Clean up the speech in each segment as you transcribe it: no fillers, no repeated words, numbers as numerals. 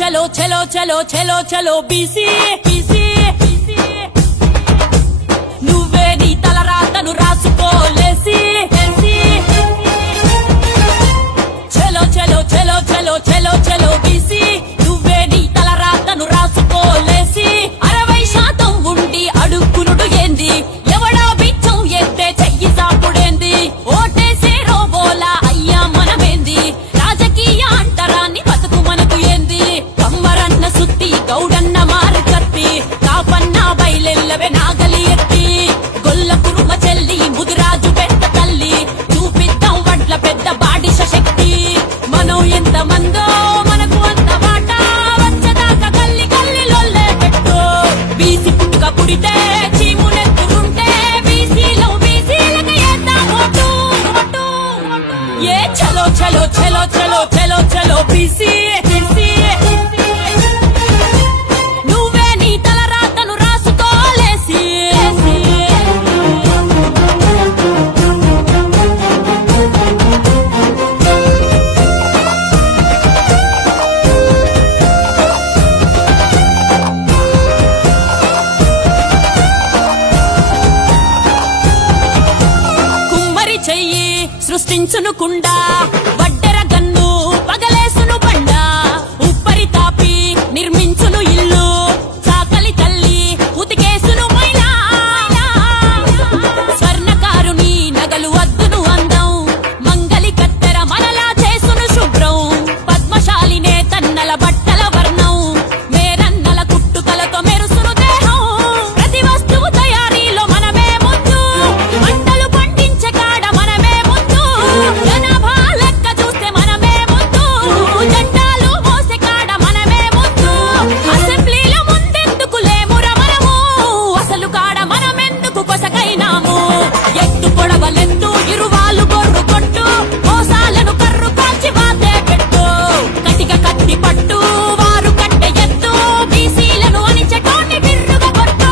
చలో చలో చలో చలో చలో బీసీ బీసీ నువ్వే నీ తలరాతను రాసుకోలేసి చలో చలో చలో చలో చలో చలో బీసీ నువ్వే నీ తలరాతను రాసుకోలేసి 60% ఉండి అడుక్కునుడు ఏంది ఎవడా బిచ్చం ఎత్తే చెయ్యి సాపుడేంది ఓటేసే రోబోలా అయ్యా మనమేంది రాజకీయ అంటరాన్ని బతుకు మనకు ఏంది కమ్మరన్న సుత్తి గౌడన్న మారు కత్తి కాపన్న బయలెల్లవే నాగలి ఎత్తి గొల్ల కురుమ చెల్లి ముదిరాజు పెద్ద తల్లి చూపిద్దాం వడ్ల పెద్ద బాడిష శక్తి మనం ఎంత మందో మనకు అంత వాటా వచ్చదాకా గల్లి గల్లి లొల్లే పెట్టు బీసీ పుట్టుక పుడితే చీమునెత్తురుంటే బీసీలో బీసీలకు ఏద్దాం ఓటు ఏ చలో చలో చలో చలో చలో చలో బీసీ నువ్వే నీ తలరాతను రాసుకోలేసి కుమ్మరి చెయ్యి సృష్టించును కుండా వడ్డెర గన్ను పగలేసును బండ ఉప్పరి తాపి నిర్మించును ఇల్లు చాకలి తల్లి ఉతికేసును మైలా స్వర్ణకారుని నగలు అద్దును అందం మంగలి కత్తెర మనలా చేసును శుభ్రం పద్మశాలినే తన్నల బట్టల వర్ణం మేరన్నల కుట్టుకలతో మెరుసును దేహం ప్రతి వస్తువు తయారీలో మనమే ముందు మంటలు పండించే కాడ మనమే ముందు జనాభా లెక్క చూస్తే మనమే ముందు జెండాలు మోసే కాడ మనమే ముందు అసెంబ్లీలో ముందెందుకు లేమురా మనము అసలు కాడ మనమెందుకు కొసకైనాము ఎత్తు పొడవలెత్తు ఇరువాలు గొర్రు కొట్టు మోసాలను కర్రు కాల్చి వాతే పెట్టు కటిక కత్తి పట్టు వారు కట్టె ఎత్తు బీసీలను అణిచెటోన్ని బిర్రుగా కొట్టు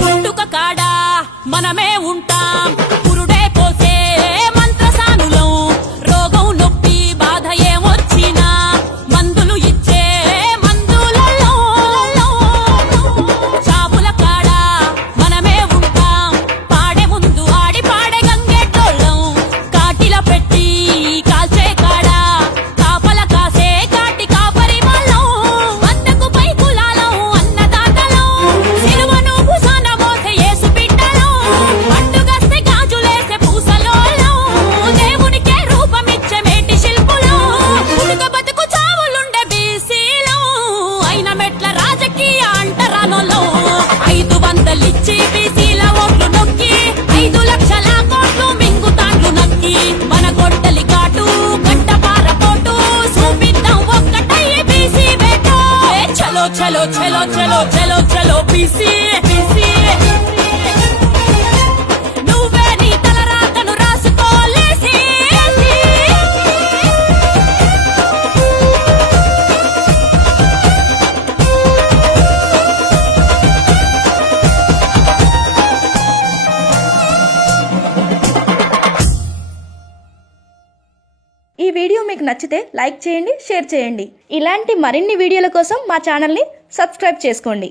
పుట్టుక కాడ మనమే ఉంటాం పురుడే పోసే మంత్రసానులం రోగం నొప్పి బాధ ఏమొచ్చినా మందులు ఇచ్చే మందులలో చావుల కాడ మనమే ఉంటాం పాడే ముందు ఆడి పాడే గంగెట్టోళ్ళం కాటిల పెట్టి కాల్చే కాడ కాపల కాసే కాటి కాపరి వాళ్ళం వందకు పై కులాలం అన్నదాతలం సిలువను భుజాన మోసే యేసు బిడ్డలం పండుగస్తే గాజులేసే పూసలోళ్ళం దేవునికే రూపమిచ్చే మేటి శిల్పులం పుట్టుక బతుకు చావులుండే బీసీలం అయిన మెట్ల రాజకీయ అంటరానోళ్ళం 500 ఇచ్చి బీసీల ఓట్లు నొక్కి 5 లక్షల కోట్లు మింగుతాండ్లు నక్కి మన గొడ్డలి కాటు గడ్డపార పోటు చూపిద్దాం ఒక్కటయ్యి బీసీ బేటో ఏ చలో చలో చలో చలో చలో చలో బీసీ నువ్వే నీ తలరాతను రాసుకోలేసి ఈ వీడియో మీకు నచ్చితే లైక్ చేయండి, షేర్ చేయండి. ఇలాంటి మరిన్ని వీడియోల కోసం మా ఛానల్ని సబ్స్క్రైబ్ చేసుకోండి.